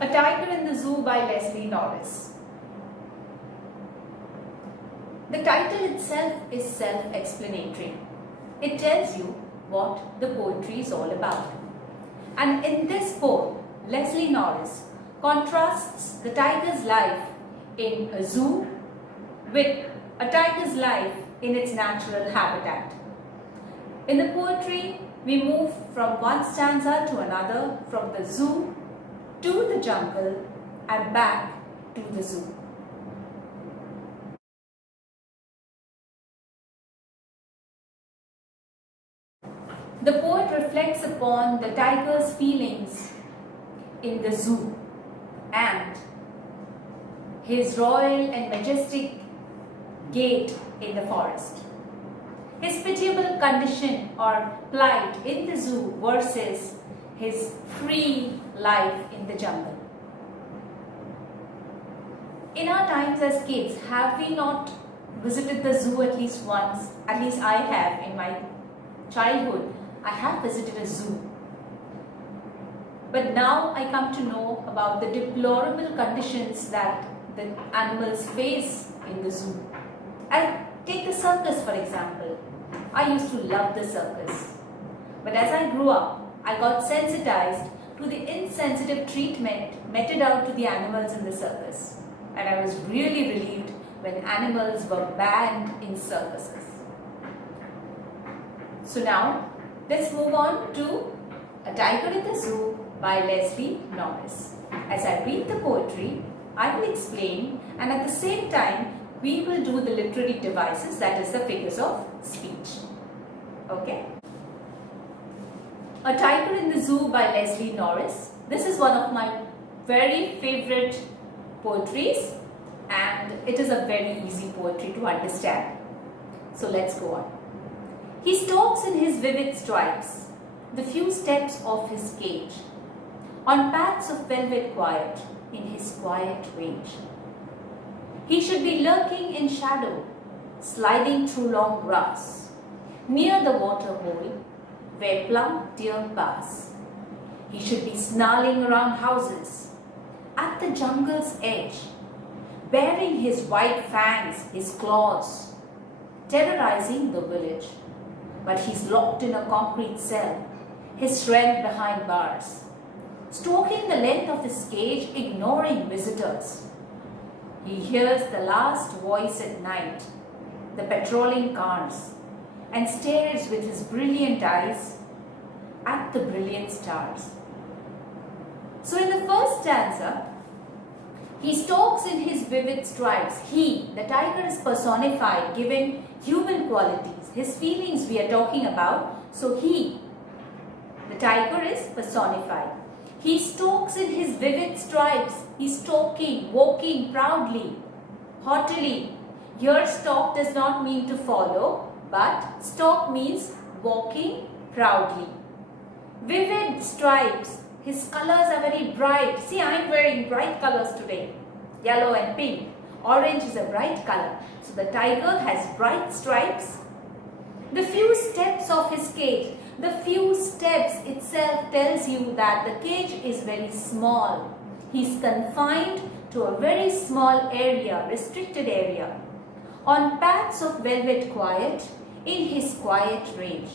A Tiger in the Zoo by Leslie Norris. The title itself is self-explanatory. It tells you what the poetry is all about. And in this poem, Leslie Norris contrasts the tiger's life in a zoo with a tiger's life in its natural habitat. In the poetry, we move from one stanza to another, from the zoo to the jungle and back to the zoo. The poet reflects upon the tiger's feelings in the zoo and his royal and majestic gait in the forest. His pitiable condition or plight in the zoo versus his free life in the jungle. In our times as kids, have we not visited the zoo at least once? At least I have. In my childhood, I have visited a zoo. But now I come to know about the deplorable conditions that the animals face in the zoo. I'll take the circus for example. I used to love the circus. But as I grew up, I got sensitized to the insensitive treatment meted out to the animals in the circus. And I was really relieved when animals were banned in circuses. So now, let's move on to A Tiger in the Zoo by Leslie Norris. As I read the poetry, I will explain, and at the same time, we will do the literary devices, that is the figures of speech. Okay? A Tiger in the Zoo by Leslie Norris. This is one of my very favorite poetries, and it is a very easy poetry to understand. So let's go on. He stalks in his vivid stripes, the few steps of his cage, on paths of velvet quiet, in his quiet range. He should be lurking in shadow, sliding through long grass, near the water hole where plump deer pass. He should be snarling around houses, at the jungle's edge, baring his white fangs, his claws, terrorizing the village. But he's locked in a concrete cell, his strength behind bars, stalking the length of his cage, ignoring visitors. He hears the last voice at night, the patrolling cars, and stares with his brilliant eyes at the brilliant stars. So in the first stanza, he stalks in his vivid stripes. He, the tiger, is personified, given human qualities. His feelings we are talking about. So he, the tiger, is personified. He stalks in his vivid stripes. He's stalking, walking proudly, haughtily. Here stalk does not mean to follow, but stalk means walking proudly. Vivid stripes. His colors are very bright. See, I am wearing bright colors today. Yellow and pink. Orange is a bright color. So the tiger has bright stripes. The few steps of his cage. The few steps itself tells you that the cage is very small. He's confined to a very small area, restricted area, on paths of velvet quiet, in his quiet range.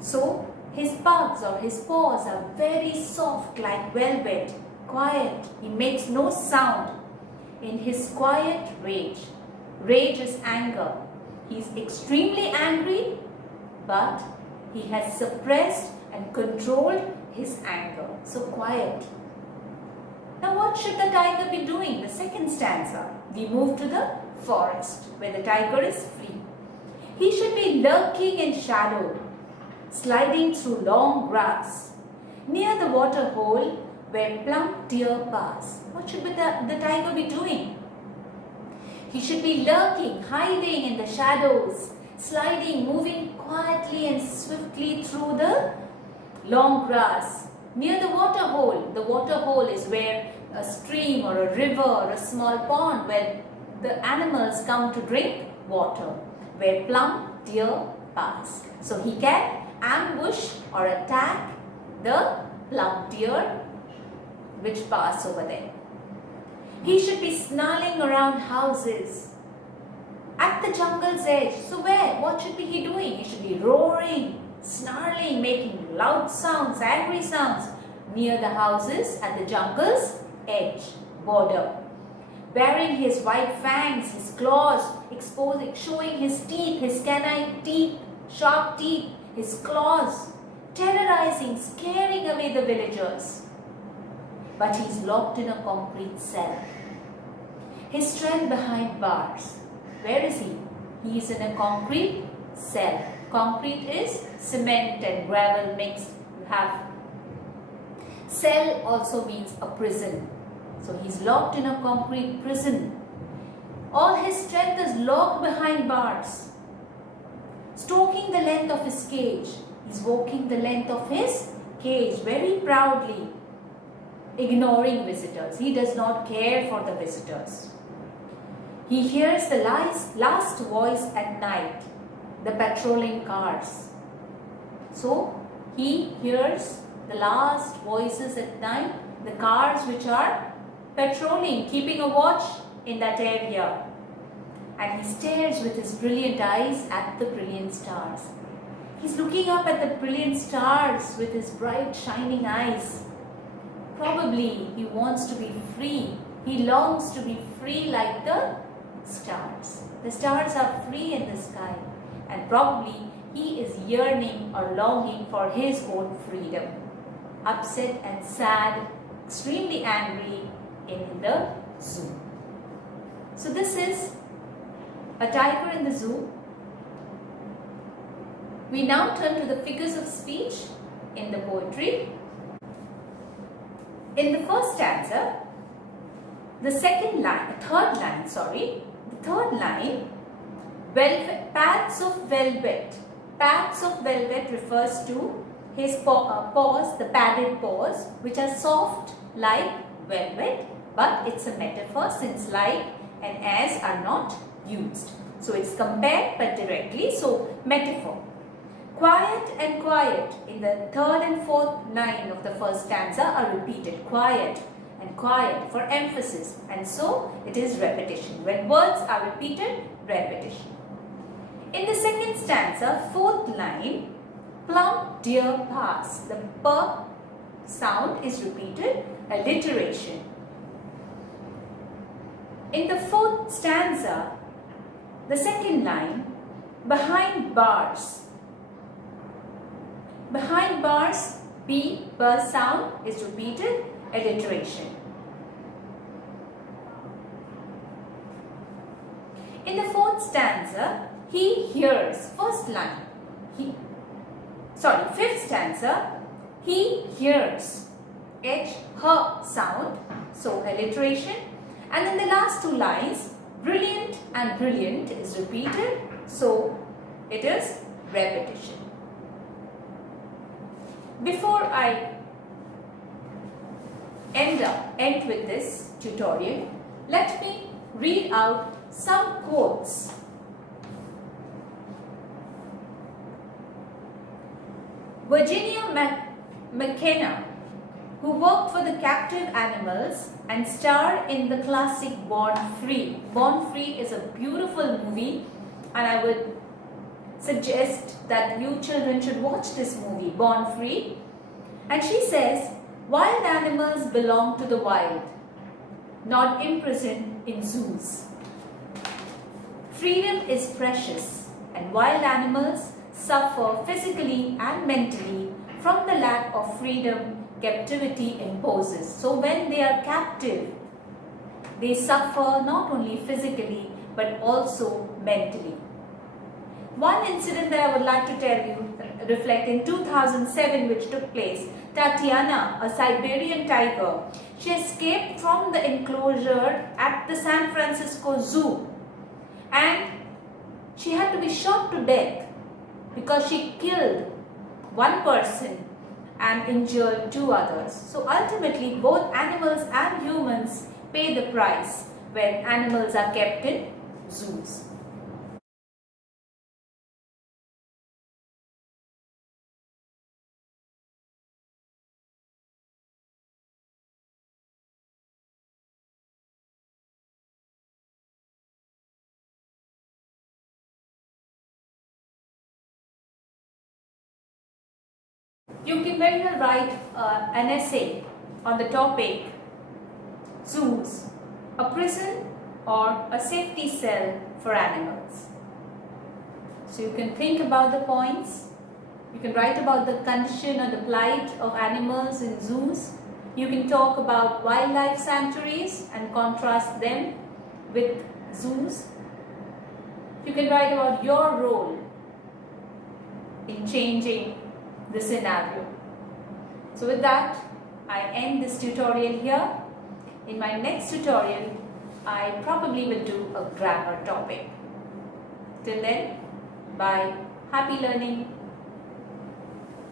So his paws or his paws are very soft like velvet, quiet. He makes no sound in his quiet rage. Rage is anger. He is extremely angry, but he has suppressed and controlled his anger. So quiet. Now what should the tiger be doing? The second stanza. We move to the forest where the tiger is free. He should be lurking in shadow, sliding through long grass, near the water hole where plump deer pass. What should the tiger be doing? He should be lurking, hiding in the shadows, sliding, moving quietly and swiftly through the long grass, near the water hole. The water hole is where a stream or a river or a small pond where the animals come to drink water, where plump deer pass. So he can ambush or attack the plump deer which pass over there. He should be snarling around houses at the jungle's edge. So where? What should be he doing? He should be roaring, snarling, making loud sounds, angry sounds near the houses at the jungle's edge, border. Baring his white fangs, his claws, showing his teeth, his canine teeth, sharp teeth, his claws, terrorizing, scaring away the villagers. But he's locked in a concrete cell. His strength behind bars. Where is he? He is in a concrete cell. Concrete is cement and gravel mixed. You have cell also means a prison. So he's locked in a concrete prison. All his strength is locked behind bars. Stroking the length of his cage. He's walking the length of his cage very proudly, ignoring visitors. He does not care for the visitors. He hears the last voice at night, the patrolling cars. So he hears the last voices at night, the cars which are patrolling, keeping a watch in that area. And he stares with his brilliant eyes at the brilliant stars. He's looking up at the brilliant stars with his bright shining eyes. Probably he wants to be free. He longs to be free like the stars. The stars are free in the sky, and probably he is yearning or longing for his own freedom. Upset and sad, extremely angry in the zoo. So this is a tiger in the zoo. We now turn to the figures of speech in the poetry. In the first stanza, the third line, velvet, pads of velvet. Pads of velvet refers to his paws, the padded paws, which are soft like velvet, but it's a metaphor since like and as are not used. So it's compared but directly, so metaphor. Quiet and quiet in the third and fourth line of the first stanza are repeated. Quiet and quiet for emphasis, and so it is repetition. When words are repeated, repetition. In the second stanza, fourth line, plump deer pass. The p sound is repeated, alliteration. In the fourth stanza, the second line, behind bars. Behind bars, b sound is repeated, alliteration. In the fourth stanza, he hears, first line, fifth stanza, he hears, h, her sound, so alliteration. And then the last two lines, brilliant and brilliant is repeated, so it is repetition. Before I end with this tutorial, let me read out some quotes. Virginia McKenna, who worked for the captive animals and starred in the classic Born Free. Born Free is a beautiful movie, and I would suggest that you children should watch this movie, Born Free. And she says, wild animals belong to the wild, not imprisoned in zoos. Freedom is precious, and wild animals suffer physically and mentally from the lack of freedom captivity imposes. So when they are captive, they suffer not only physically but also mentally. One incident that I would like to tell you, reflect in 2007, which took place. Tatiana, a Siberian tiger, she escaped from the enclosure at the San Francisco Zoo, and she had to be shot to death because she killed one person and injured two others. So ultimately, both animals and humans pay the price when animals are kept in zoos. You can very well write an essay on the topic zoos, a prison or a safety cell for animals. So you can think about the points. You can write about the condition or the plight of animals in zoos. You can talk about wildlife sanctuaries and contrast them with zoos. You can write about your role in changing the scenario. So with that, I end this tutorial here. In my next tutorial, I probably will do a grammar topic. Till then, bye. Happy learning.